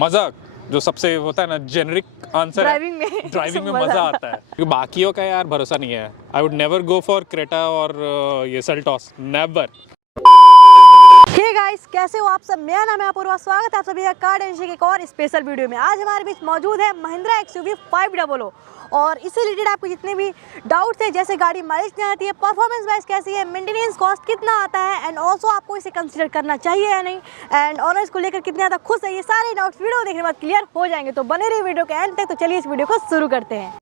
मजा जो सबसे होता है ना जेनरिक आंसर ड्राइविंग में मजा आता है क्योंकि बाकियों का यार भरोसा नहीं है। I would never go for Creta और ये सेल्टॉस, नेवर। हे गाइस, कैसे हो आप सब? मेरा नाम है अपूर्वा, स्वागत है आप सभी का कार डेंसी के एक और स्पेशल वीडियो में। आज हमारे बीच मौजूद है महिंद्रा XUV 500 और इससे रिलेटेड आपको जितने भी डाउट्स हैं, जैसे गाड़ी माइलेज कितना आती है, परफॉर्मेंस वाइज कैसी है, मेंटेनेंस कॉस्ट कितना आता है, एंड ऑल्सो आपको इसे कंसीडर करना चाहिए या नहीं, एंड ऑनर्स को लेकर कितना ज़्यादा खुश है, ये सारे डाउट्स वीडियो देखने के बाद क्लियर हो जाएंगे। तो बने रहिए वीडियो के एंड तक। तो चलिए इस वीडियो को शुरू करते हैं।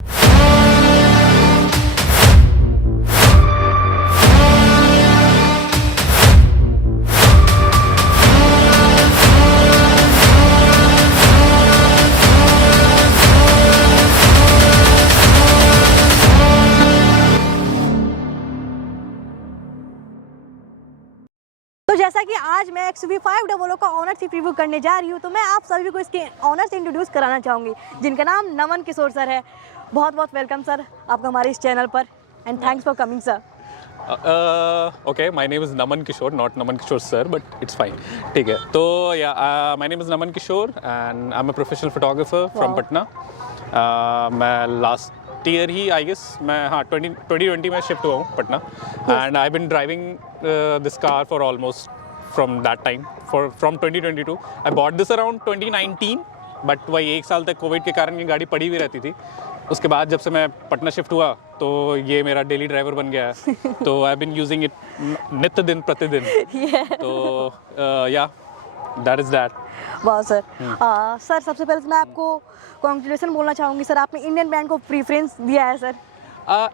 तो जैसा कि आज मैं XUV 500 का ऑनरशिप रिव्यू करने जा रही हूँ, तो मैं आप सभी को इसके ऑनर से इंट्रोड्यूस कराना चाहूँगी, जिनका नाम नमन किशोर सर है। बहुत बहुत वेलकम सर आपका हमारे इस चैनल पर, and thanks for coming sir. Okay, my name is Naman Kishore, not Naman Kishore sir, but it's fine. ठीक है, तो my name is Naman Kishore and I'm a professional photographer from Patna. मैं last year he I guess मैं 2020 में shift हुआ हूँ Patna, and I've been driving this car for almost from that time, from 2022. I bought this around 2019, but वही एक साल तक Covid के कारण ये गाड़ी पड़ी हुई रहती थी। उसके बाद जब से मैं पटना शिफ्ट हुआ तो ये मेरा डेली ड्राइवर बन गया है। तो आई बिन यूजिंग इट नित्य दिन प्रतिदिन। तो या दैट इज दैट। वाह सर। सर सबसे पहले तो मैं आपको कॉन्ग्रेचुलेसन बोलना चाहूँगी सर, आपने इंडियन ब्रांड को प्रीफरेंस दिया है सर।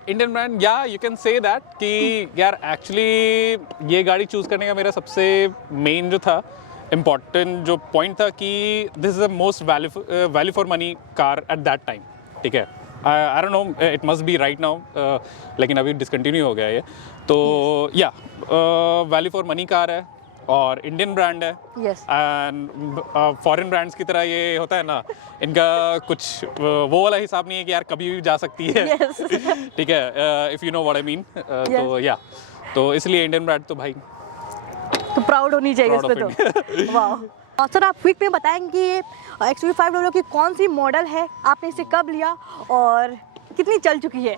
इंडियन ब्रांड, या यू कैन से दैट कि यार एक्चुअली ये गाड़ी चूज़ करने का मेरा सबसे मेन जो था इम्पॉर्टेंट जो पॉइंट था कि this is the most value for money car at that time. ठीक है, I don't know, it must B right now, लेकिन अभी डिसकंटिन्यू हो गया ये। तो या वैल्यू फॉर मनी कार है और इंडियन ब्रांड है। एंड फॉरेन ब्रांड्स की तरह ये होता है ना, इनका कुछ वो वाला हिसाब नहीं है कि यार कभी भी जा सकती है। ठीक है, if you know what I mean. तो या तो इसलिए इंडियन ब्रांड तो भाई तो प्राउड होनी चाहिए इस पे तो। वाह सर, आप क्विक में बताएंगे कि XUV 500 की कौन सी मॉडल है, आपने इसे कब लिया और कितनी चल चुकी है?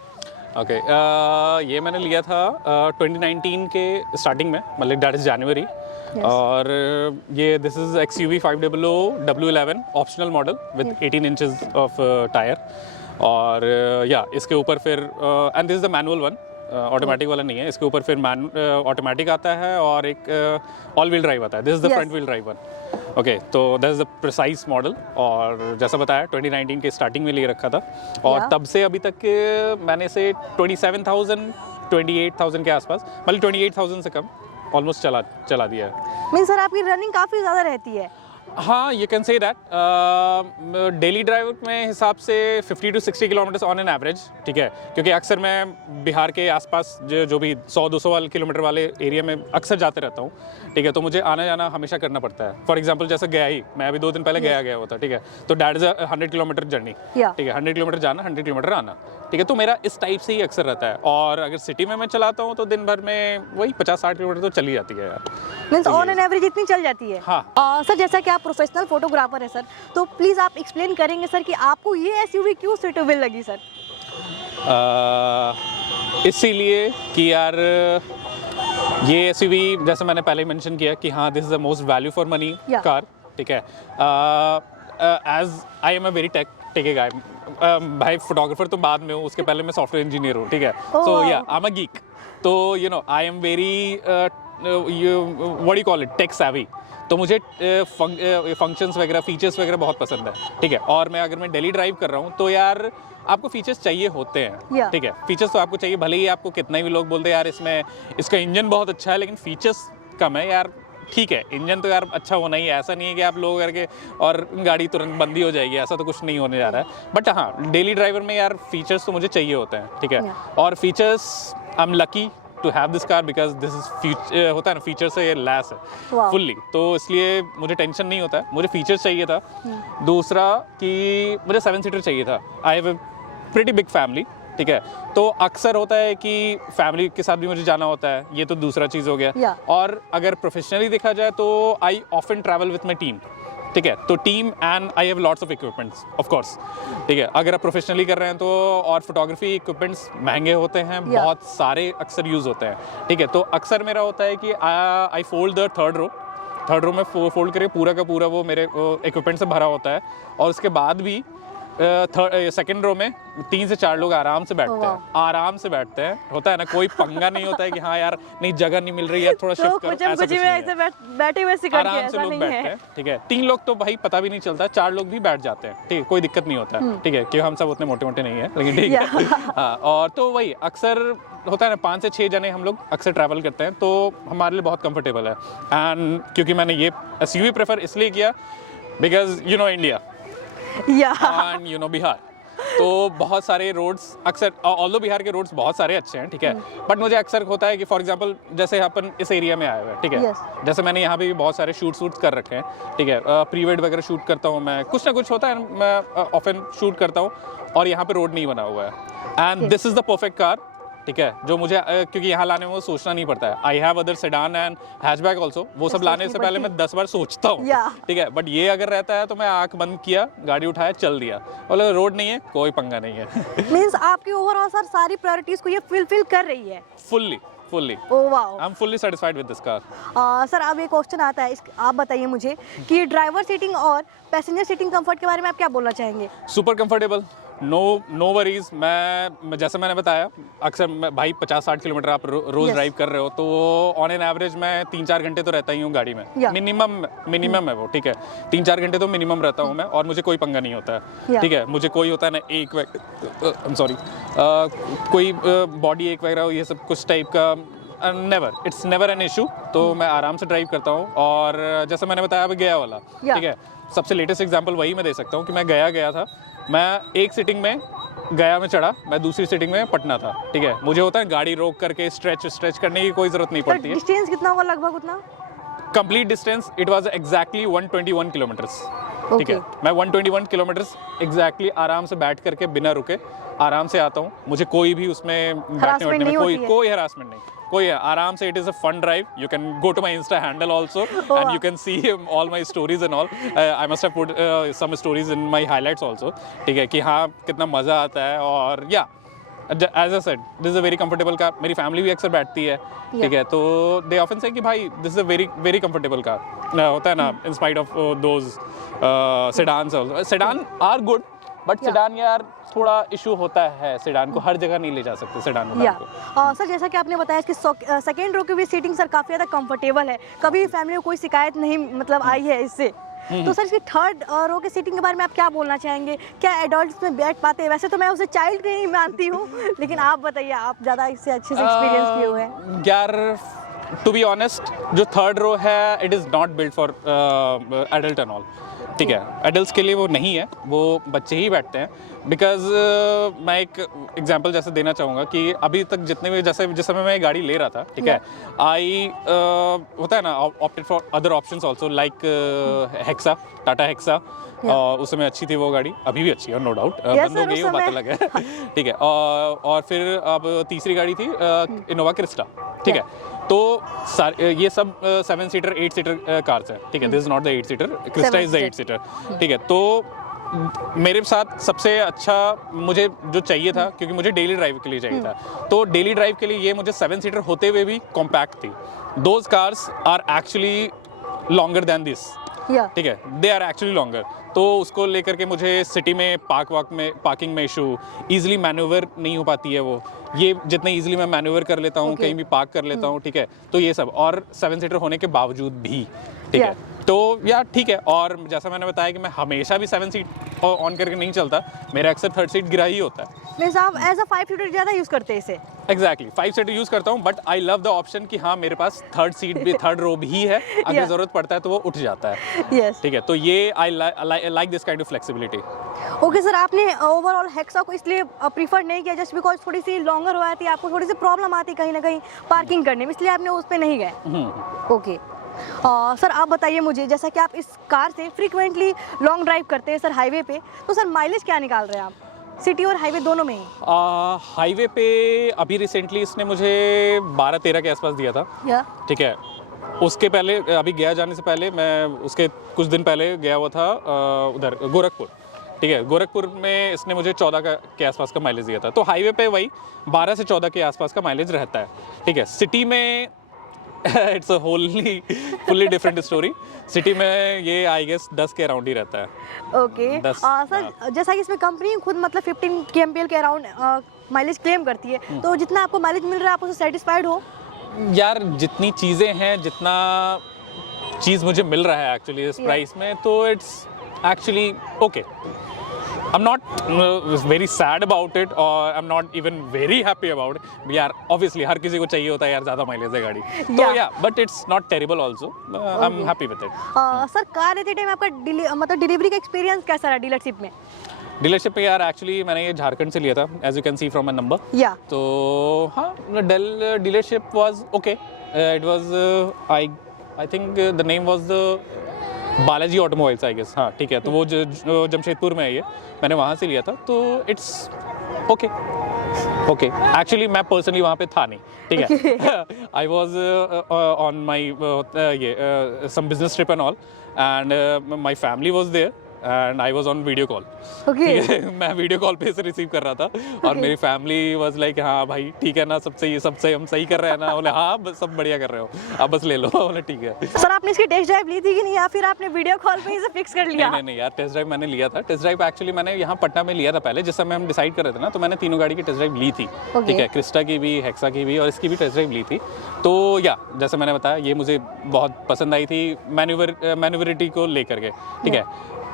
ओके, ये मैंने लिया था 2019 के स्टार्टिंग में, मतलब दैट इज जनवरी। और ये this is XUV 500 W11 optional model with 18 inches of tyre. और या इसके ऊपर फिर and this is the manual one, automatic वाला नहीं है। इसके ऊपर फिर ऑटोमेटिक आता है और एक ऑल व्हील ड्राइव आता है। This is the front wheel drive one. Okay, तो that is the precise model. और जैसा बताया 2019 के स्टार्टिंग में ले रखा था और तब से अभी तक मैंने इसे 27,000 28,000 के आसपास, मतलब 28,000 से कम ऑलमोस्ट चला दिया है। मीन सर आपकी रनिंग काफ़ी ज़्यादा रहती है। हाँ, you can say that. Daily drive में हिसाब से 50 to 60 kilometre on an average. ठीक है, क्योंकि अक्सर मैं बिहार के आसपास जो भी 100-200 वाले किलोमीटर वाले एरिया में अक्सर जाते रहता हूँ। ठीक है, तो मुझे आना जाना हमेशा करना पड़ता है। फॉर एग्जांपल जैसे गया ही मैं अभी 2 दिन पहले गया होता। ठीक है, तो दैट इज 100 किलोमीटर जर्नी। ठीक है, 100 किलोमीटर जाना, 100 किलोमीटर आना। ठीक है, तो मेरा इस टाइप से ही अक्सर रहता है। और अगर सिटी में मैं चलाता हूँ तो दिन भर में वही 50-60 किलोमीटर तो चली जाती है यार। मीन्स ऑन एन एवरेज इतनी चल जाती है। हाँ सर, जैसा कि आप प्रोफेशनल फोटोग्राफर है सर, तो प्लीज़ आप एक्सप्लेन करेंगे सर कि आपको ये SUV क्यों सूटेबल लगी सर? इसीलिए कि यार ये SUV जैसे मैंने पहले मेंशन किया कि हाँ this is the most value for money car. ठीक है, as I am a very tech guy. भाई फोटोग्राफर तो बाद में हूँ, उसके पहले मैं सॉफ्टवेयर इंजीनियर हूँ। ठीक है, सो या आई एम अ गीक। तो you know I am very what you call it, tech savvy। तो मुझे फंक्शंस वगैरह, फीचर्स वगैरह बहुत पसंद है। ठीक है, और अगर मैं डेली ड्राइव कर रहा हूँ तो यार आपको फीचर्स चाहिए होते हैं। ठीक है, फीचर्स तो आपको चाहिए, भले ही आपको कितना भी लोग बोलते हैं यार इसका इंजन बहुत अच्छा है लेकिन फीचर्स कम है। यार ठीक है, इंजन तो यार अच्छा होना ही है, ऐसा नहीं है कि आप लोग करके और गाड़ी तुरंत बंदी हो जाएगी, ऐसा तो कुछ नहीं होने जा रहा है। बट हाँ, डेली ड्राइवर में यार फीचर्स तो मुझे चाहिए होते हैं। ठीक है, और features I am lucky to have this car because this is होता है ना, फीचर से ये लैस है फुल्ली, तो इसलिए मुझे टेंशन नहीं होता है। मुझे फीचर्स चाहिए था। दूसरा कि मुझे 7 सीटर चाहिए था। I have a pretty big family. ठीक है, तो अक्सर होता है कि फैमिली के साथ भी मुझे जाना होता है, ये तो दूसरा चीज़ हो गया। और अगर प्रोफेशनली देखा जाए तो I often travel with my team. ठीक है। तो team and I have lots of equipments of course, ठीक है। अगर आप प्रोफेशनली कर रहे हैं तो और फोटोग्राफी इक्विपमेंट्स महंगे होते हैं, बहुत सारे अक्सर यूज़ होते हैं, ठीक है। तो अक्सर मेरा होता है कि आई फोल्ड द थर्ड रो में फोल्ड करके पूरा का पूरा वो मेरे इक्विपमेंट से भरा होता है, और उसके बाद भी सेकंड रो में 3 से 4 लोग आराम से बैठते हैं, आराम से बैठते हैं। होता है ना, कोई पंगा नहीं होता है कि हाँ यार नहीं जगह नहीं मिल रही है, थोड़ा शिफ्ट करो, ऐसा कुछ नहीं है। बैठे हुए आराम से लोग बैठते हैं, ठीक है। 3 लोग तो भाई पता भी नहीं चलता, 4 लोग भी बैठ जाते हैं, ठीक है, कोई दिक्कत नहीं होता है, ठीक है, क्योंकि हम सब उतने मोटे मोटे नहीं है, लेकिन ठीक है। हाँ, और तो वही अक्सर होता है ना, 5 से 6 जने हम लोग अक्सर ट्रैवल करते हैं, तो हमारे लिए बहुत कंफर्टेबल है। एंड क्योंकि मैंने ये SUV प्रेफर इसलिए किया because you know India and you know Bihar, तो बहुत सारे रोड्स अक्सर, ऑल्दो बिहार के रोड्स बहुत सारे अच्छे हैं, ठीक है, बट मुझे अक्सर होता है कि फॉर एग्जांपल जैसे अपन इस एरिया में आए हुए हैं, ठीक है, जैसे मैंने यहाँ पे भी बहुत सारे शूट्स कर रखे हैं, ठीक है, प्री वेड वगैरह शूट करता हूँ मैं, कुछ ना कुछ होता है, मैं ऑफन शूट करता हूँ, और यहाँ पे रोड नहीं बना हुआ है, and this is the perfect car, ठीक है, जो मुझे क्योंकि यहाँ लाने में वो सोचना नहीं पड़ता है। I have other sedan and hatchback also, वो सब लाने से पहले मैं 10 बार सोचता हूँ, ठीक है, बट ये अगर रहता है तो मैं आंख बंद किया, गाड़ी उठाया, चल दिया, बोले रोड नहीं है, कोई पंगा नहीं है। मींस आपकी ओवरऑल सर सारी प्रायोरिटीज को ये फुलफिल कर रही है fully. Oh wow, I am fully satisfied with this car. Sir अब एक क्वेश्चन आता है, आप बताइए मुझे कि ड्राइवर सीटिंग और पैसेंजर सीटिंग कंफर्ट के बारे में आप क्या बोलना चाहेंगे? Super comfortable, no worries. मैं जैसे मैंने बताया, अक्सर भाई 50-60 किलोमीटर आप रोज ड्राइव कर रहे हो, तो ऑन एन एवरेज मैं 3-4 घंटे तो रहता ही हूँ गाड़ी में, मिनिमम है वो, ठीक है, 3-4 घंटे तो मिनिमम रहता हूँ मैं, और मुझे कोई पंगा नहीं होता है, ठीक है। मुझे कोई होता है ना कोई बॉडी एक वगैरह ये सब कुछ टाइप का, इट्स नेवर एन इशू, तो मैं आराम से ड्राइव करता हूँ। और जैसे मैंने बताया अभी गया वाला, ठीक है, सबसे लेटेस्ट एग्जांपल वही मैं दे सकता हूँ कि मैं गया था, मैं एक सिटिंग में गया में चढ़ा, मैं दूसरी सिटिंग में पटना था, ठीक है। मुझे होता है गाड़ी रोक करके स्ट्रेच करने की कोई जरूरत नहीं पड़ती है। डिस्टेंस कितना होगा लगभग उतना? Complete distance it was exactly 121 kilometres, ठीक है। मैं 121 किलोमीटर्स एग्जैक्टली आराम से बैठ करके बिना रुके आराम से आता हूँ, मुझे कोई भी उसमें बैठने में कोई हरासमेंट नहीं, कोई है, आराम से। It is a fun drive, you can go to my insta handle also and you can see all my stories and all, I must have put some stories in my highlights also, ठीक है, कि हाँ कितना मज़ा आता है। और या as I said, this is a very comfortable car, मेरी फैमिली भी अक्सर बैठती है, ठीक है, तो दे ऑफन से कि भाई this is a very comfortable car, होता है ना, in spite of those sedan are good, but sedan यार थोड़ा इशू होता है, सेडान को हर जगह नहीं ले जा सकते सेडान को। सर जैसा कि आपने बताया कि सेकेंड रो की भी सीटिंग सर काफ़ी ज़्यादा कंफर्टेबल है, कभी फैमिली को कोई शिकायत नहीं मतलब आई है इससे, तो सर इसकी थर्ड रो की सीटिंग के बारे में आप क्या बोलना चाहेंगे? क्या एडल्ट्स में बैठ पाते हैं? वैसे तो मैं उसे चाइल्ड नहीं मानती हूँ, लेकिन आप बताइए, आप ज़्यादा इससे अच्छे से एक्सपीरियंस किए हुए हैं। यार टू बी ऑनेस्ट, जो थर्ड रो है it is not build for adult and all, ठीक है, एडल्ट्स के लिए वो नहीं है, वो बच्चे ही बैठते हैं। बिकॉज मैं एक एग्जांपल जैसे देना चाहूँगा कि अभी तक जितने भी, जैसे जिस समय मैं गाड़ी ले रहा था, ठीक है, आई होता है ना, opted for other options also like hexa, Tata hexa, उस समय अच्छी थी वो गाड़ी, अभी भी अच्छी है नो डाउट, बंद हो गई वो बात अलग है, ठीक है। और फिर अब तीसरी गाड़ी थी इनोवा क्रिस्टा, ठीक है, तो ये सब 7 सीटर 8 सीटर कार्स है, ठीक है, this is not the 8 seater, Crysta is the 8 seater, ठीक है। तो मेरे साथ सबसे अच्छा मुझे जो चाहिए था, क्योंकि मुझे डेली ड्राइव के लिए चाहिए था, तो डेली ड्राइव के लिए ये मुझे 7 सीटर होते हुए भी कॉम्पैक्ट थी। Those cars are actually longer than this, ठीक है, दे आर एक्चुअली लॉन्गर, तो उसको लेकर के मुझे सिटी में पार्किंग में इशू, ईजिली मैन्यूवर नहीं हो पाती है वो, ये जितने ईजिली मैं मैन्यूवर कर लेता हूँ, कहीं भी पार्क कर लेता हूँ, ठीक है, तो ये सब, और 7 सीटर होने के बावजूद भी, ठीक है, तो यार ठीक है। और जैसा मैंने बताया कि मैं हमेशा भी 7 सीट ऑन करके नहीं चलता, मेरा अक्सर 3rd सीट गिरा ही होता है। मींस आप एज अ 5 सीटर ज़्यादा यूज़ करते हैं इसे? एग्जैक्टली 5 सीटर यूज़ करता हूँ, but I love the option कि हाँ मेरे पास 3rd सीट भी, 3rd रो भी है, अगर ज़रूरत पड़ता है तो वो उठ जाता है, ठीक है, तो ये I like this kind of flexibility. Okay sir, आपने ओवरऑल हेक्सा को इसलिए प्रीफर नहीं किया जस्ट बिकॉज थोड़ी सी लॉन्गर हो जाती है, आपको थोड़ी सी प्रॉब्लम आती कहीं ना कहीं पार्किंग करने में, इसलिए आपने उस पर नहीं गए? ओके सर आप बताइए मुझे, जैसा कि आप इस कार से फ्रीक्वेंटली लॉन्ग ड्राइव करते हैं सर हाईवे पे, तो सर माइलेज क्या निकाल रहे हैं आप सिटी और हाईवे दोनों में ही? हाईवे पे अभी रिसेंटली इसने मुझे 12-13 के आसपास दिया था, ठीक है, उसके पहले अभी गया जाने से पहले मैं उसके कुछ दिन पहले गया हुआ था उधर गोरखपुर, ठीक है। गोरखपुर में इसने मुझे 14 के आसपास का माइलेज दिया था। तो हाईवे पे वही 12 से 14 के आसपास का माइलेज रहता है, ठीक है। सिटी में it's a Holi fully different story. City में ये आई गेस 10 के अराउंड ही रहता है। ओके 10, सर, जैसा कि इसमें कंपनी खुद मतलब 15 kmpl के अराउंड माइलेज क्लेम करती है, तो जितना आपको माइलेज मिल रहा है आप उससे सेटिस्फाइड हो? यार जितनी चीज़ें हैं, जितना चीज़ मुझे मिल रहा है एक्चुअली इस प्राइस में, तो it's actually okay. I'm not very sad about it और I'm not even very happy about it. यार obviously हर किसी को चाहिए होता है यार ज़्यादा माइलेज है गाड़ी, तो yeah, but it's not terrible also. I'm happy with it. Sir, car लेते टाइम आपका मतलब डिलीवरी का एक्सपीरियंस कैसा रहा डीलरशिप में? डीलरशिप पे यार एक्चुअली मैंने ये झारखंड से लिया था, as you can see from my number. या तो हाँ, डेल dealership was okay. It was I think the name was the Balaji automobiles I guess, हाँ ठीक है। तो वो जमशेदपुर में है, ये मैंने वहाँ से लिया था, तो इट्स ओके ओके। एक्चुअली मैं पर्सनली वहाँ पे था नहीं, ठीक है। आई वॉज ऑन माई ये some business trip and all, and my family was there and I was on video call. मैं वीडियो कॉल पे से रिसीव कर रहा था और मेरी फैमिली वाज लाइक हाँ भाई ठीक है ना, सब सही हम सही कर रहे हैं ना? बोले हाँ बस सब बढ़िया कर रहे हो, आप बस ले लो। बोले ठीक है। सर, आपने इसकी टेस्ट ड्राइव ली थी कि नहीं, या फिर आपने वीडियो कॉल पे इसे फिक्स कर लिया? नहीं यार, टेस्ट ड्राइव मैंने लिया था। टेस्ट ड्राइव एक्चुअली मैंने यहाँ पटना में लिया था पहले, जिस समय हम डिसाइड कर रहे थे ना, तो मैंने तीनों गाड़ी की टेस्ट ड्राइव ली थी, ठीक है। क्रिस्टा की भी, हेक्सा की भी और इसकी भी टेस्ट ड्राइव ली थी। तो या जैसे मैंने बताया, ये मुझे बहुत पसंद आई थी मैन्यूवरिटी को लेकर के, ठीक है।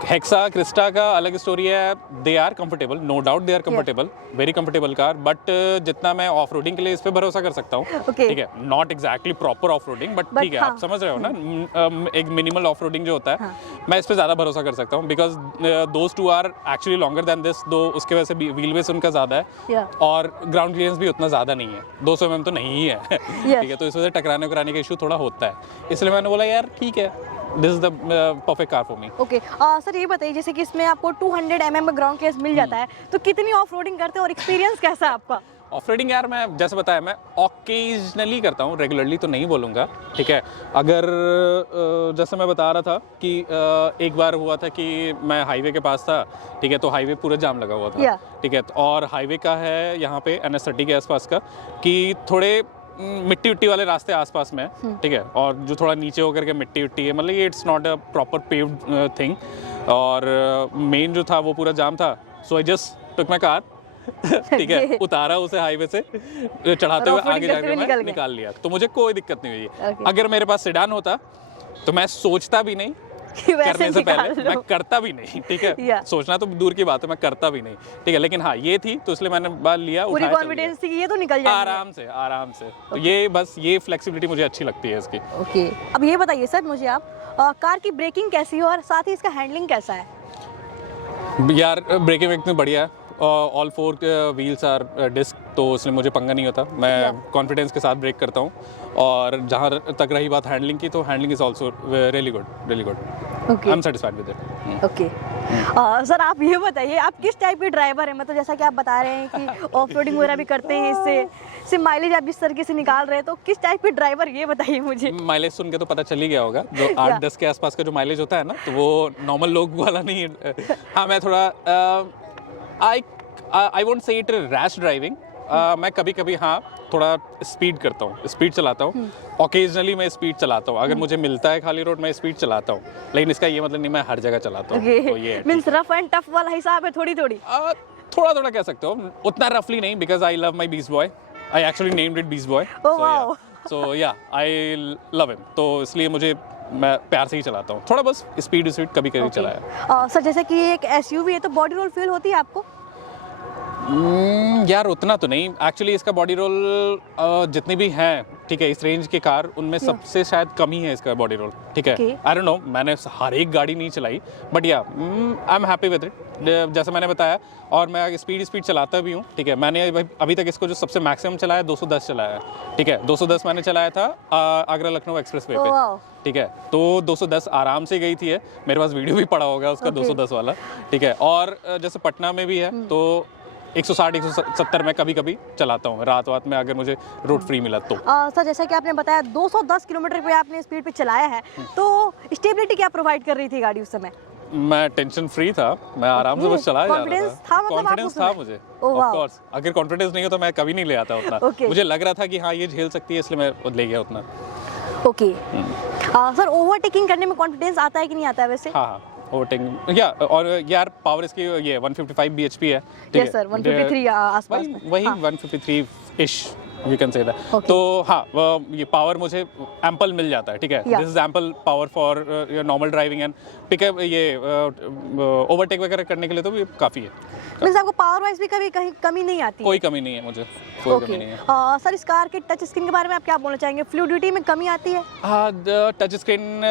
हेक्सा क्रिस्टा का अलग स्टोरी है, they are comfortable, no doubt they are comfortable, very comfortable car, but जितना मैं ऑफ रोडिंग के लिए इस पे भरोसा कर सकता हूँ, ठीक है, not exactly proper off roading, but ठीक है, आप समझ रहे हो ना, एक मिनिमल ऑफ रोडिंग जो होता है, मैं इस पे ज़्यादा भरोसा कर सकता हूँ, because those two are actually longer than this, दो उसके वजह से व्हील बेस उनका ज़्यादा है और ग्राउंड क्लियरेंस भी उतना ज़्यादा नहीं है, 200 mm तो नहीं ही है, ठीक है। तो इस वजह से टकराने का इशू थोड़ा होता है, इसलिए मैंने बोला यार ठीक है, this is the perfect car for me. Okay sir, ये बताइए जैसे कि इसमें आपको 200 mm का ग्राउंड क्लियरेंस मिल जाता है, तो कितनी ऑफ रोडिंग करते हैं और एक्सपीरियंस कैसा है आपका? ऑफ रोडिंग यार मैं जैसे बताया, मैं ऑकेजनली करता हूँ, रेगुलरली तो नहीं बोलूँगा, ठीक है। अगर जैसे मैं बता रहा था कि एक बार हुआ था कि मैं हाईवे के पास था, ठीक है, तो हाईवे पूरा जाम लगा हुआ था, ठीक है। और हाईवे का है यहाँ पे NH30 के आसपास का, कि थोड़े मिट्टी उट्टी वाले रास्ते आसपास में, ठीक है, और जो थोड़ा नीचे होकर के मिट्टी उट्टी है, मतलब ये it's not a proper paved thing, और मेन जो था वो पूरा जाम था। So I just took my car, ठीक है, उतारा उसे हाईवे से, चढ़ाते हुए आगे जाकर मैं निकाल लिया, तो मुझे कोई दिक्कत नहीं हुई। अगर मेरे पास सेडान होता तो मैं सोचता भी नहीं करने से पहले, मैं करता भी नहीं, ठीक है। सोचना तो दूर की बात है, मैं करता भी नहीं, ठीक है। लेकिन हाँ, ये थी तो इसलिए मैंने बाल लिया, पूरी कॉन्फिडेंस थी कि ये तो निकल जाएगा आराम से। तो ये बस ये फ्लेक्सिबिलिटी मुझे अच्छी लगती है इसकी। ओके, अब ये बताइए सर मुझे आप, कार की ब्रेकिंग कैसी है और साथ ही इसका हैंडलिंग कैसा है? यार ब्रेकिंग एकदम बढ़िया है, ऑल 4 व्हील्स आर डिस्क, तो इसलिए मुझे पंगा नहीं होता, मैं कॉन्फिडेंस के साथ ब्रेक करता हूँ। और जहाँ तक रही बात हैंडलिंग की, तो handling is also really good. I am satisfied with it. Okay sir, आप ये बताइए आप किस टाइप के ड्राइवर हैं? मतलब जैसा कि आप बता रहे हैं कि ऑफ रोडिंग वगैरह भी करते हैं, इससे माइलेज आप जिस तरीके से निकाल रहे हैं, तो किस टाइप के ड्राइवर, ये बताइए मुझे। माइलेज सुन के तो पता चल ही गया होगा, जो 8-10 के आसपास का जो माइलेज होता है ना, तो वो नॉर्मल लोग वाला नहीं है। हाँ, मैं थोड़ा I won't say it rash driving, मैं कभी हाँ थोड़ा स्पीड करता हूँ, स्पीड चलाता हूँ, ओकेजनली मैं स्पीड चलाता हूँ, अगर मुझे मिलता है खाली रोड मैं स्पीड चलाता हूँ, लेकिन इसका ये मतलब नहीं मैं हर जगह चलाता हूँ। तो ये मींस रफ एंड टफ वाला हिसाब है, थोड़ा कह सकते हो, उतना रफली नहीं, because I love my beast boy, I actually named it beast boy, so या आई लव हिम, तो इसलिए मुझे मैं प्यार से ही चलाता हूँ, थोड़ा बस स्पीड कभी चलाया। सर, जैसे कि एक SUV है, तो बॉडी रोल फील होती है आपको? यार उतना तो नहीं, एक्चुअली इसका बॉडी रोल जितनी भी हैं, ठीक है, इस रेंज के कार, उनमें सबसे शायद कम ही है इसका बॉडी रोल, ठीक है। आई डोंट नो, मैंने हर एक गाड़ी नहीं चलाई, बट या I am happy with it, जैसा मैंने बताया। और मैं स्पीड चलाता भी हूँ, ठीक है। मैंने अभी तक इसको जो सबसे मैक्सिमम चलाया 210 चलाया है, ठीक है। 210 मैंने चलाया था आगरा लखनऊ एक्सप्रेस वे पे, ठीक है। तो 210 आराम से गई थी, मेरे पास वीडियो भी पड़ा होगा उसका 210 वाला, ठीक है। और जैसे पटना में भी है, तो 160 170 में कभी कभी चलाता हूँ रात में अगर मुझे रोड फ्री मिला तो। सर जैसा कि आपने बताया 210 किलोमीटर पे आपने स्पीड पे चलाया है, तो स्टेबिलिटी क्या प्रोवाइड कर रही थी गाड़ी उस समय? मैं टेंशन फ्री था, मैं आराम से बस चला जा रहा था। कॉन्फिडेंस था मुझे, ऑफ कोर्स। अगर कॉन्फिडेंस नहीं हो तो मैं कभी नहीं ले आता उतना। मुझे लग रहा था कि हाँ ये झेल सकती है, इसलिए मैं ले गया उतना। ओके सर, ओवरटेकिंग करने में कॉन्फिडेंस आता है कि नहीं आता है वैसे? हाँ ओवरटेकिंग या और यार पावर इसकी ये 155 bhp है। यस सर, 153 आसपास वही 153 इश यू कैन से दैट। तो हाँ ये पावर मुझे एम्पल मिल जाता है, ठीक है। This is ample power for normal driving and pickup, ये ओवरटेक वगैरह करने के लिए तो ये काफ़ी है। मींस आपको पावर वाइज भी कभी कहीं कमी नहीं आती? कोई कमी नहीं है मुझे, कोई कमी नहीं है। सर इस कार के टच स्क्रीन के बारे में आप क्या बोलना चाहेंगे? फ्लूइडिटी में कमी आती है? हाँ टच स्क्रीन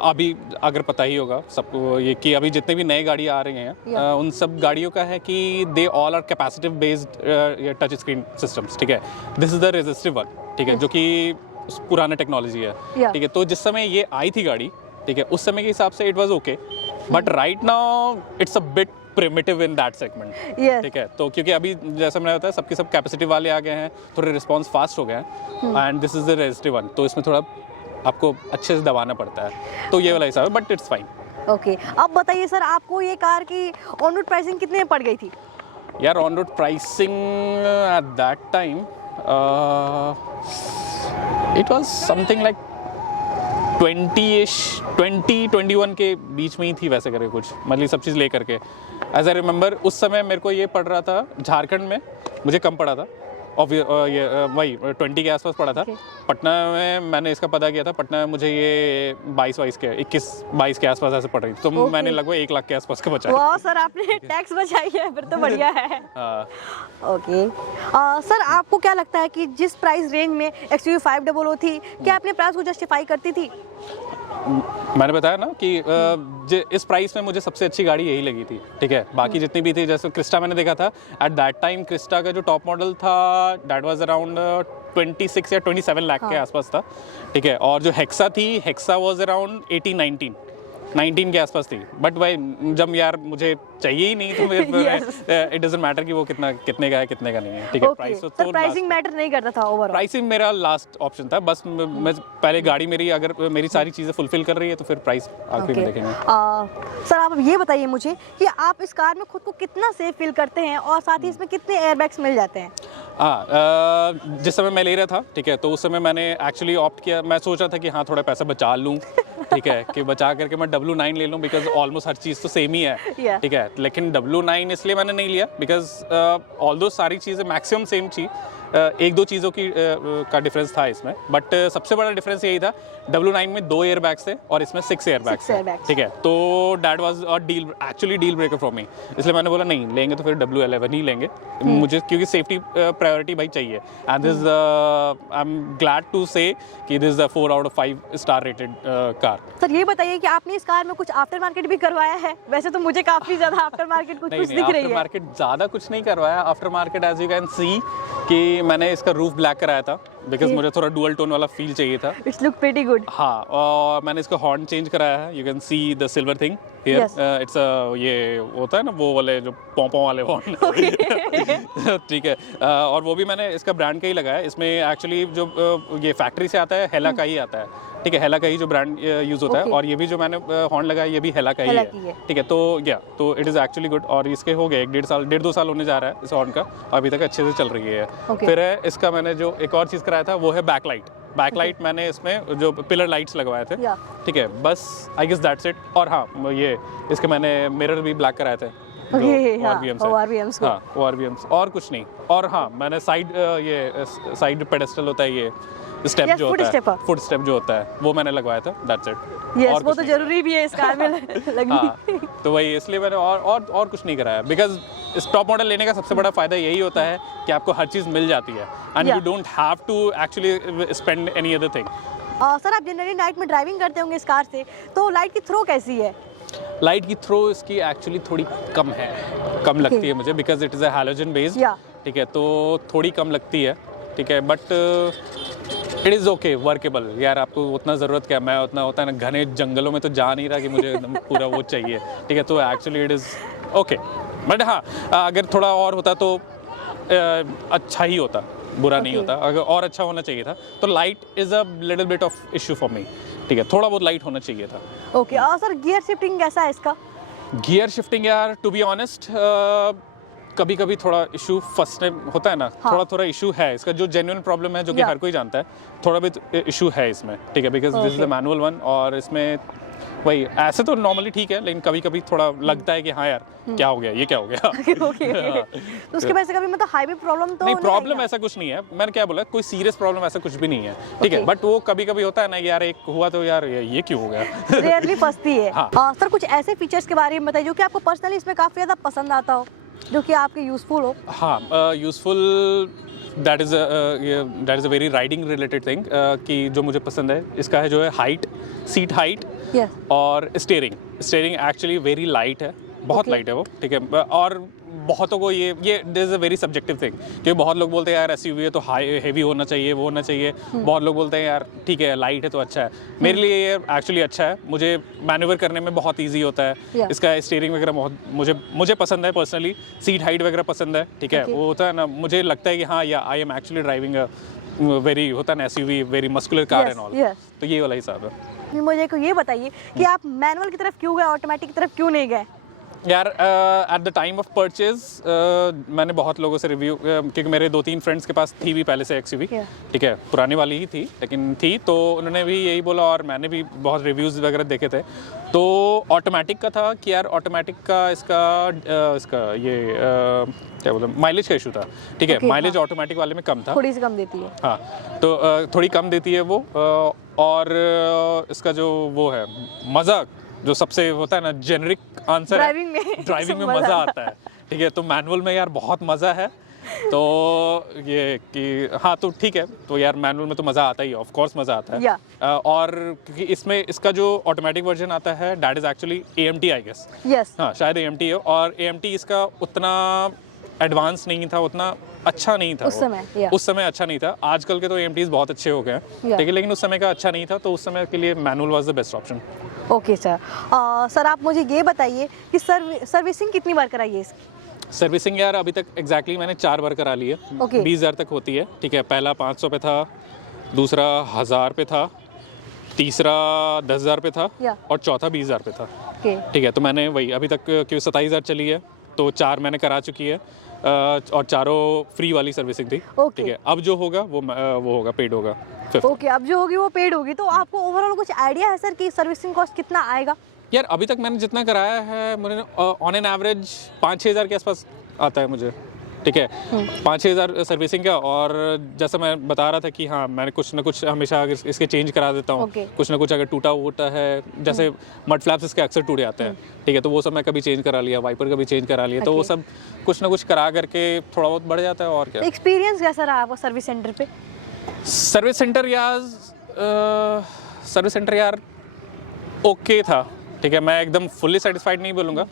अभी अगर पता ही होगा सबको ये कि अभी जितने भी नए गाड़ी आ रही हैं उन सब गाड़ियों का है कि they all are capacitive based touch screen systems, ठीक है। This is the resistive one, ठीक है, जो कि पुराना टेक्नोलॉजी है, ठीक है। तो जिस समय ये आई थी गाड़ी, ठीक है, उस समय के हिसाब से it was okay, but right now it's a bit primitive in that segment, ठीक है। तो क्योंकि अभी जैसा मैंने बताया सबके सब कैपेसिटिव वाले आ गए हैं, थोड़े रिस्पॉन्स फास्ट हो गए हैं, and this is the resistive one, तो इसमें थोड़ा आपको अच्छे से दबाना पड़ता है, तो ये वाला हिसाब है, बट इट्स फाइन। ओके अब बताइए सर, आपको ये कार की ऑन रोड प्राइसिंग कितने में पड़ गई थी? यार on road pricing at that time it was something like 20-21 के बीच में ही थी वैसे करके कुछ, मतलब सब चीज़ ले करके। एज आई रिमेंबर उस समय मेरे को ये पड़ रहा था झारखंड में, मुझे कम पड़ा था, और ये वही 20 के आसपास पड़ा था। पटना में मैंने इसका पता किया था, पटना में मुझे ये 21-22 के आसपास ऐसे पड़ रही थी, तो मैंने लगभग 1 लाख के आसपास का बचाया। वाह सर, आपने टैक्स बचाई है, फिर तो बढ़िया है। ओके सर, आपको क्या लगता है कि जिस प्राइस रेंज में XUV 500 थी, क्या अपने प्राइस को जस्टिफाई करती थी? मैंने बताया ना कि इस प्राइस में मुझे सबसे अच्छी गाड़ी यही लगी थी, ठीक है। बाकी जितनी भी थी, जैसे क्रिस्टा मैंने देखा था एट दैट टाइम, क्रिस्टा का जो टॉप मॉडल था दैट वाज अराउंड 26 या 27 लाख के आसपास था, ठीक है। और जो हेक्सा थी, हेक्सा वाज अराउंड 19 के आसपास थी, बट भाई जब यार मुझे चाहिए ही नहीं तो फिर इट डजंट मैटर कि वो कितने का है कितने का नहीं है, ठीक है। प्राइस तो प्राइसिंग मैटर नहीं करता था ओवरऑल? प्राइसिंग मेरा लास्ट ऑप्शन था, बस मैं पहले गाड़ी मेरी अगर मेरी सारी चीज़ें फुलफिल कर रही है तो फिर प्राइस आखिर में देखेंगे। सर आप ये बताइए मुझे कि आप इस कार में खुद को कितना सेफ फील करते हैं, और साथ ही इसमें कितने एयरबैग्स मिल जाते हैं? जिस समय मैं ले रहा था, ठीक है, तो उस समय मैंने एक्चुअली ऑप्ट किया, मैं सोच रहा था कि हाँ थोड़ा पैसा बचा लूँ, ठीक है, कि बचा करके मैं W9 ले लूँ, बिकॉज ऑलमोस्ट हर चीज़ तो सेम ही है, ठीक है। लेकिन W9 इसलिए मैंने नहीं लिया बिकॉज ऑल्दो सारी चीज़ें मैक्सिमम सेम थी, 1-2 चीज़ों की का डिफरेंस था इसमें, बट सबसे बड़ा डिफरेंस यही था, W9 में 2 एयर बैग्स थे और इसमें 6 एयर बैग्स थे, ठीक है। तो that was a deal breaker for me, इसलिए मैंने बोला नहीं लेंगे तो फिर W11 ही लेंगे, मुझे क्योंकि सेफ्टी प्रायोरिटी भाई चाहिए। And this I am glad to say कि this is the 4 out of 5 star rated car. Sir ये बताइए कि आपने इस कार में कुछ आफ्टर मार्केट भी करवाया है? वैसे तो मुझे काफ़ी ज़्यादा आफ्टर मार्केट कुछ दिख रही है। आफ्टर मार्केट ज़्यादा कुछ नहीं करवाया, after market as you can see कि मैंने इसका रूफ ब्लैक कराया था बिकॉज मुझे थोड़ा डुअल टोन वाला फील चाहिए था। It's look pretty good. हाँ, और मैंने इसका हॉर्न चेंज कराया है, you can see the silver thing here, it's ये होता है ना वो वाले जो पोंपों वाले हॉर्न, ठीक है। और वो भी मैंने इसका ब्रांड का ही लगाया, इसमें एक्चुअली जो ये फैक्ट्री से आता है हेला का ही आता है, ठीक है, हेला का ही जो ब्रांड यूज होता है, और ये भी जो मैंने हॉर्न लगाया ये भी हेला का ही है, ठीक है। तो तो इट इज़ एक्चुअली गुड, और इसके हो गए 1.5 साल होने जा रहा है इस हॉर्न का, अभी तक अच्छे से चल रही है। फिर इसका मैंने जो एक और चीज़ कराया था वो है बैकलाइट मैंने इसमें जो पिलर लाइट्स लगवाए थे, ठीक है, बस आई गेस दैट्स इट। और हाँ ये इसके मैंने मिरर भी ब्लैक कराए थे, ORVMs, और कुछ नहीं। और हाँ मैंने साइड पेडेस्टल होता है, ये स्टेप जो होता है, फुट स्टेप जो होता है, वो मैंने लगवाया था, दैट्स इट। यस, वो तो जरूरी भी है इस कार में लगनी। हाँ, तो वही इसलिए मैंने और कुछ नहीं कराया, बिकॉज इस टॉप मॉडल लेने का सबसे बड़ा फायदा यही होता है कि आपको हर चीज़ मिल जाती है, and you don't have to actually spend any other thing. Sir आप जनरली नाइट में ड्राइविंग करते होंगे इस कार से, तो लाइट की थ्रो कैसी है? लाइट की थ्रो इसकी एक्चुअली थोड़ी कम लगती है मुझे, because it is a halogen based, ठीक है, तो थोड़ी कम लगती है, ठीक है, but it is okay, workable. यार आपको उतना ज़रूरत क्या, मैं उतना होता है ना घने जंगलों में तो जा नहीं रहा कि मुझे पूरा वो चाहिए, ठीक है, तो actually it is okay. But हाँ, अगर थोड़ा और होता तो अच्छा ही होता, बुरा नहीं होता। अगर और अच्छा होना चाहिए था। तो light is a little bit of issue for me, ठीक है, थोड़ा बहुत लाइट होना चाहिए था। ओके, और सर गियर शिफ्टिंग कैसा है इसका? गियर शिफ्टिंग यार, टू बी ऑनेस्ट, कभी कभी थोड़ा इशू फर्स्ट टाइम होता है ना, हाँ। थोड़ा इशू है इसका, जो जेन्युइन प्रॉब्लम है, जो कि Yeah. हर कोई जानता है, थोड़ा भी इशू है इसमें, ठीक है, because this is the manual one. और इसमें वही, ऐसे तो नॉर्मली ठीक है, लेकिन कभी कभी थोड़ा लगता है कि हाँ यार क्या हो गया, ये क्या हो गया। ओके, तो उसके वजह से कभी मतलब हाईवे प्रॉब्लम तो नहीं, प्रॉब्लम ऐसा कुछ नहीं है, मैंने क्या बोला, कोई सीरियस प्रॉब्लम ऐसा कुछ भी नहीं है, ठीक है, बट वो कभी कभी होता है ना यार, एक हुआ तो यार ये क्यों हो गया। रेयरली फंसती है। हाँ। सर कुछ ऐसे फीचर्स के बारे में बताइए जो कि आपको पर्सनली इसमें काफ़ी ज़्यादा पसंद आता हो, जो कि आपके यूजफुल हो। हाँ, useful, that is a very riding related thing, कि जो मुझे पसंद है इसका है जो है हाइट, सीट हाइट, यस, और स्टेयरिंग एक्चुअली वेरी लाइट है, बहुत Okay. लाइट है वो, ठीक है। और बहुतों को ये this is a very subjective thing, क्योंकि बहुत लोग बोलते हैं यार एसयूवी है तो हाई हेवी होना चाहिए, वो होना चाहिए। बहुत लोग बोलते हैं यार ठीक है लाइट है तो अच्छा है। मेरे लिए ये एक्चुअली अच्छा है, मुझे मैन्यूवर करने में बहुत ईजी होता है। Yeah. इसका स्टीयरिंग वगैरह बहुत मुझे पसंद है पर्सनली, सीट हाइट वगैरह पसंद है, ठीक है। Okay. वो होता है ना, मुझे लगता है कि हाँ या I am actually driving a very, होता है ना SUV, very muscular car and all, तो ये वाला हिसाब है। मुझे को ये बताइए कि आप मैनुअल की तरफ क्यों गए, ऑटोमेटिक की तरफ क्यों नहीं गए? यार at the time of purchase मैंने बहुत लोगों से रिव्यू, क्योंकि मेरे 2-3 फ्रेंड्स के पास थी भी पहले से एक्सयूवी, Yeah. ठीक है, पुरानी वाली ही थी लेकिन थी, तो उन्होंने भी यही बोला और मैंने भी बहुत रिव्यूज़ वगैरह देखे थे। तो ऑटोमेटिक का था कि यार ऑटोमेटिक का इसका ये क्या बोलते हैं, माइलेज का इशू था, ठीक है। Okay, माइलेज हाँ। ऑटोमेटिक वाले में कम था, थोड़ी सी कम देती है। हाँ, तो थोड़ी कम देती है वो, और इसका जो वो है मज़ा, जो सबसे होता है ना जेनरिक आंसर, ड्राइविंग में मज़ा आता है, ठीक है। तो मैनुअल में यार बहुत मज़ा है, तो ये कि हाँ, तो ठीक है, तो यार मैनुअल में तो मज़ा आता ही है, ऑफ कोर्स मज़ा आता है। और क्योंकि इसमें इसका जो ऑटोमेटिक वर्जन आता है that is actually AMT I guess, yes, हाँ शायद AMT है, और AMT इसका उतना एडवांस नहीं था, उतना अच्छा नहीं था उस समय, yeah. उस समय अच्छा नहीं था। आजकल के तो AMTs बहुत अच्छे हो गए हैं, Yeah. ठीक है, लेकिन उस समय का अच्छा नहीं था, तो उस समय के लिए manual was the best option. Okay sir. Sir आप मुझे ये बताइए कि सर्विसिंग कितनी बार कराई है इसकी? सर्विसिंग यार अभी तक एग्जैक्टली मैंने 4 बार करा ली है, Okay. 20,000 तक होती है, ठीक है। पहला 500 पे था, दूसरा 1000 पे था, तीसरा 10,000 पे था, Yeah. और चौथा 20,000 पे था, ओके, ठीक है। तो मैंने वही अभी तक क्यों 27,000 चली है, तो 4 मैंने करा चुकी है, और चारों फ्री वाली सर्विसिंग थी, Okay. ठीक है। अब जो होगा वो होगा, पेड होगा। ओके, अब जो होगी वो पेड होगी। तो आपको ओवरऑल कुछ आइडिया है सर कि सर्विसिंग कॉस्ट कितना आएगा? यार अभी तक मैंने जितना कराया है, मुझे ऑन एन एवरेज 5-6 हज़ार के आसपास आता है मुझे, ठीक है। 5-6 हज़ार सर्विसिंग का, और जैसा मैं बता रहा था कि हाँ, मैंने कुछ ना कुछ हमेशा इसके चेंज करा देता हूँ। Okay. कुछ ना कुछ अगर टूटा वूटा है, जैसे मड फ्लैप्स इसके अक्सर टूट जाते हैं, ठीक है, तो वो सब मैं कभी चेंज करा लिया, वाइपर कभी चेंज करा लिया, तो वो Okay. सब कुछ ना कुछ करा करके थोड़ा बहुत बढ़ जाता है। और क्या एक्सपीरियंस कैसा रहा आपका सर्विस सेंटर पे? सर्विस सेंटर यार ओके था, ठीक है। मैं एकदम फुल्ली सेटिस्फाइड नहीं बोलूँगा,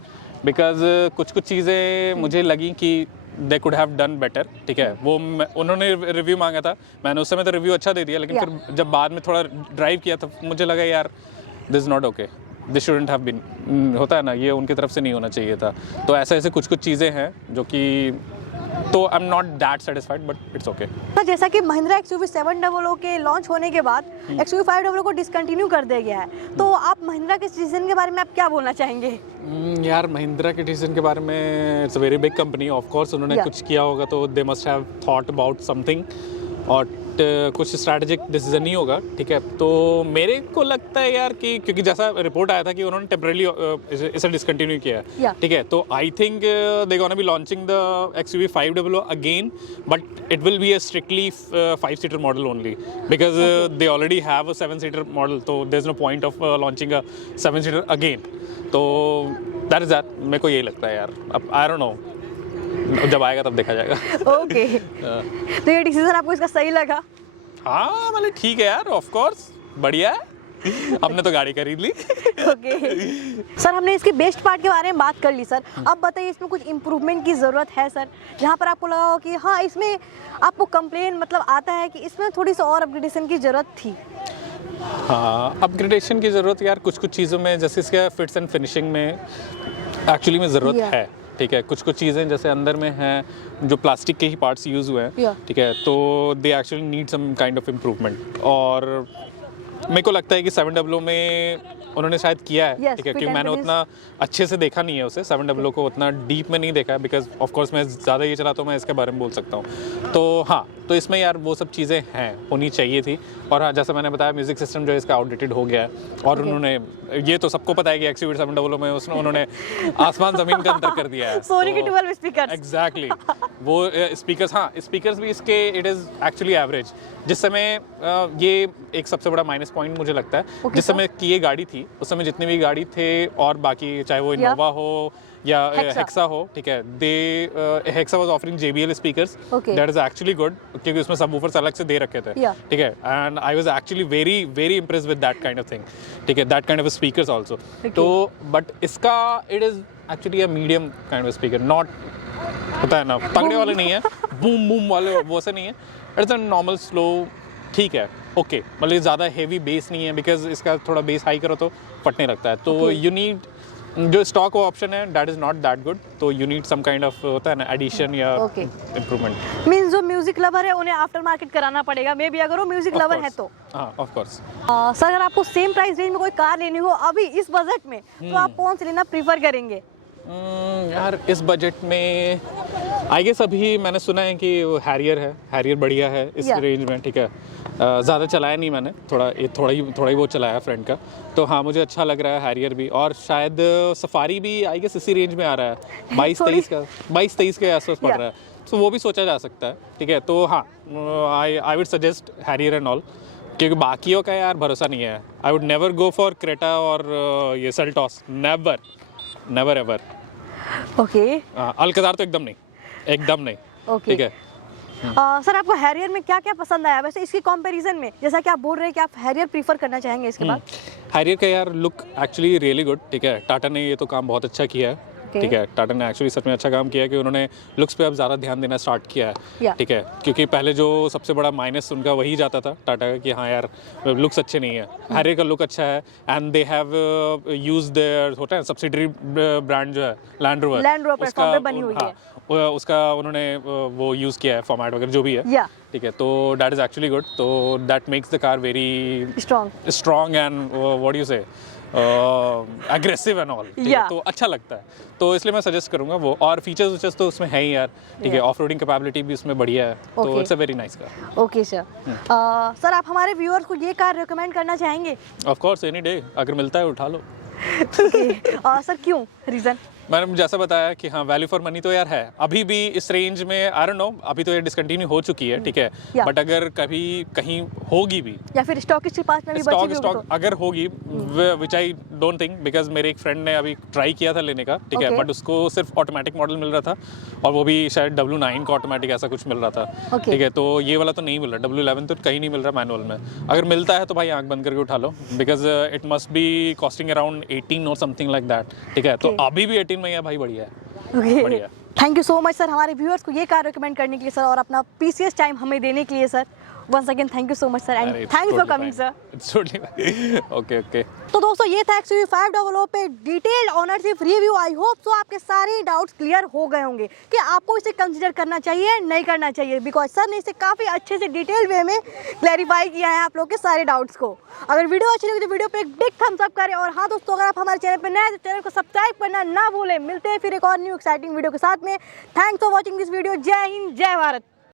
बिकॉज कुछ चीज़ें मुझे लगी कि they could have done better, ठीक है। वो उन्होंने रिव्यू मांगा था, मैंने उस समय तो रिव्यू अच्छा दे दिया, लेकिन Yeah. फिर जब बाद में थोड़ा ड्राइव किया तो मुझे लगा यार this is not okay, this shouldn't have been, होता है ना, ये उनकी तरफ से नहीं होना चाहिए था। तो ऐसे कुछ चीज़ें हैं जो कि, तो I am not that satisfied, but it's okay. जैसा कि महिंद्रा XUV 700 के लॉन्च होने के बाद XUV 500 को डिसकंटिन्यू कर दिया गया है, तो आप महिंद्रा के डिसीजन के बारे में आप क्या बोलना चाहेंगे? यार महिंद्रा के डिसीजन के बारे में, it's a very big company, of course उन्होंने Yeah. कुछ किया होगा, तो they must have thought about something, और कुछ स्ट्रैटेजिक डिसीजन नहीं होगा, ठीक है। तो मेरे को लगता है यार कि, क्योंकि जैसा रिपोर्ट आया था कि उन्होंने टेम्परेली इसे डिसकंटिन्यू किया है, Yeah. ठीक है। तो I think they gonna be launching the XUV 500 again, but it will be a strictly 5-सीटर model only, because they already have a 7-सीटर मॉडल, तो there is no point of launching a 7-सीटर again. तो that is that, मेरे को यही लगता है यार। अब आई डोंट नो, जब आएगा तब देखा जाएगा। ओके, तो ये डिसीजन आपको इसका सही लगा? हाँ मतलब ठीक है यार, ऑफ कोर्स बढ़िया है, हमने तो गाड़ी खरीद ली। ओके सर, हमने इसके बेस्ट पार्ट के बारे में बात कर ली सर। अब बताइए इसमें कुछ इम्प्रूवमेंट की ज़रूरत है सर, जहाँ पर आपको लगा हो कि हाँ इसमें आपको कंप्लेन मतलब आता है कि इसमें थोड़ी सी और अपग्रेडेशन की ज़रूरत थी? हाँ, अपग्रेडेशन की ज़रूरत यार कुछ चीज़ों में, जैसे इसके फिट्स एंड फिनिशिंग में एक्चुअली में ज़रूरत Yeah. है, ठीक है, कुछ कुछ चीज़ें जैसे अंदर में हैं जो प्लास्टिक के ही पार्ट्स यूज़ हुए हैं, Yeah. ठीक है, तो they actually need some kind of improvement. और मेरे को लगता है कि 700 में उन्होंने शायद किया है, Yes, ठीक है, fit कि and मैंने finish. उतना अच्छे से देखा नहीं है उसे, 700 को उतना डीप में नहीं देखा है, बिकॉज ऑफ कोर्स मैं ज़्यादा ये चलाता हूँ, मैं इसके बारे में बोल सकता हूँ। तो हाँ, तो इसमें यार वो सब चीज़ें हैं, होनी चाहिए थी। और हाँ, जैसे मैंने बताया, म्यूज़िक सिस्टम जो है इसका आउटडेटेड हो गया है, और उन्होंने, ये तो सबको पता है कि XUV 700 में उन्होंने आसमान ज़मीन का अंतर कर दिया है। सोनी के 12 स्पीकर। एग्जैक्टली, वो स्पीकर्स, हाँ स्पीकर्स भी इसके इट इज़ एक्चुअली एवरेज। जिस समय ये एक सबसे बड़ा माइनस पॉइंट मुझे लगता है, जिस समय की ये गाड़ी थी उस समय जितनी भी गाड़ी थे और बाकी चाहे वो इनोवा हो या हेक्सा हो, ठीक है, they Hexa was offering JBL speakers, that is actually good, क्योंकि उसमें सबवूफर्स अलग से दे रखे थे, ठीक है, and I was actually very very impressed with that kind of thing, ठीक है, that kind of speakers also. तो बट इसका it is actually a medium kind of speaker, not, पता है ना, तगड़े वाले नहीं है, बूम बूम वाले वो से नहीं है, इट्स अ नॉर्मल स्लो, ठीक है, ओके, मतलब ज़्यादा हेवी बेस नहीं है, बिकॉज इसका थोड़ा बेस हाई करो तो फटने लगता है। तो यू नीड, जो स्टॉक वो ऑप्शन है that is not that good, तो you need some kind of, होता है ना, एडिशन या इम्प्रूवमेंट। मींस जो म्यूजिक लवर है उन्हें आफ्टर मार्केट कराना पड़ेगा, मे बी अगर वो म्यूजिक लवर है तो। हाँ, ऑफ कोर्स। सर, अगर आपको सेम प्राइस रेंज में कोई कार लेनी हो अभी इस बजट में, तो आप कौन सी लेना प्रीफर करेंगे? यार इस बजट में आई गेस अभी मैंने सुना है कि वो हैरियर है, हैरियर बढ़िया है इस रेंज में, ठीक है, ज़्यादा चलाया नहीं मैंने, थोड़ा ही वो चलाया फ्रेंड का, तो हाँ मुझे अच्छा लग रहा है हैरियर भी। और शायद सफारी भी आई गेस इसी रेंज में आ रहा है, 22-23 के आसपास पड़ रहा है, तो वो भी सोचा जा सकता है, ठीक है। तो हाँ, I would suggest Harrier and all, क्योंकि बाकियों का यार भरोसा नहीं है। I would never go for Creta और ये Seltos, never ever. Okay, Alcazar तो एकदम नहीं, ठीक है। सर, आपको हैरियर में क्या क्या पसंद आया वैसे इसकी कंपैरिजन में, जैसा कि आप बोल रहे हैं कि आप हैरियर प्रीफर करना चाहेंगे इसके बाद? हैरियर का यार लुक एक्चुअली रियली गुड, ठीक है, टाटा ने ये तो काम बहुत अच्छा किया है, ठीक है, टाटा ने एक्चुअली सच में अच्छा काम किया है कि उन्होंने लुक्स पे अब ज़्यादा ध्यान देना स्टार्ट किया है, ठीक है, क्योंकि पहले जो सबसे बड़ा माइनस उनका वही जाता था टाटा का कि हाँ यार लुक्स अच्छे नहीं है। हैरियर का लुक अच्छा है, and they have used there, होता है सब्सिडरी ब्रांड जो है लैंड रोवर प्लेटफॉर्म पे बनी हुई है, उसका उन्होंने वो यूज़ किया है, फॉर्मेट वगैरह जो भी है, ठीक है, तो दैट इज़ एक्चुअली गुड, तो that makes the car very strong and what you से एग्रेसिव एंड ऑल, तो अच्छा लगता है, तो इसलिए मैं सजेस्ट करूंगा वो। और फीचर्स तो उसमें है ही यार, ठीक है, ऑफ रोडिंग कैपेबिलिटी भी उसमें बढ़िया है, तो it's a very nice car. Okay sir, sir आप हमारे व्यूअर्स को ये कार रिकमेंड करना चाहेंगे? ऑफ कोर्स, एनी डे, अगर मिलता है उठा लो। सर क्यों, रीजन? मैंने जैसा बताया कि हाँ वैल्यू फॉर मनी तो यार है, अभी भी इस रेंज में, आई डोंट नो, अभी तो ये डिसकंटिन्यू हो चुकी है, ठीक है, बट अगर कभी कहीं होगी भी, या फिर स्टॉकिस्ट के पास में भी बची स्टॉक अगर होगी, विच आई डोंट थिंक, बिकॉज मेरे एक फ्रेंड ने अभी ट्राई किया था लेने का, ठीक है, बट उसको सिर्फ ऑटोमेटिक मॉडल मिल रहा था, और वो भी शायद W9 का ऑटोमेटिक ऐसा कुछ मिल रहा था, ठीक है, तो ये वाला तो नहीं मिल रहा, W11 तो कहीं नहीं मिल रहा मैनुअल में। अगर मिलता है तो भाई आंख बंद करके उठा लो, because it must be costing around 18 और समथिंग लाइक दैट, ठीक है, तो अभी भी 18 में है भाई, बढ़िया है। Thank you so much sir हमारे व्यूअर्स को ये कार रिकमेंड करने के लिए सर, और अपना प्रीशियस टाइम हमें देने के लिए sir. Once again thank you so much sir, and thanks for coming sir. Okay. तो दोस्तों ये था XUV 500 पे detailed ownership review. I hope so आपके सारे डाउट्स क्लियर हो गए होंगे कि आपको इसे कंसीडर करना चाहिए नहीं करना चाहिए, बिकॉज सर ने इसे काफ़ी अच्छे से डिटेल वे में क्लैरिफाई किया है आप लोग के सारे डाउट्स को। अगर वीडियो अच्छी लगी तो वीडियो पे एक बिग थम्स अप करें, और हाँ दोस्तों, अगर आप हमारे चैनल पर नए हैं तो चैनल को सब्सक्राइब करना ना भूलें। मिलते हैं फिर एक और न्यू एक्साइटिंग वीडियो के साथ में। Thanks for watching this video. जय हिंद, जय भारत।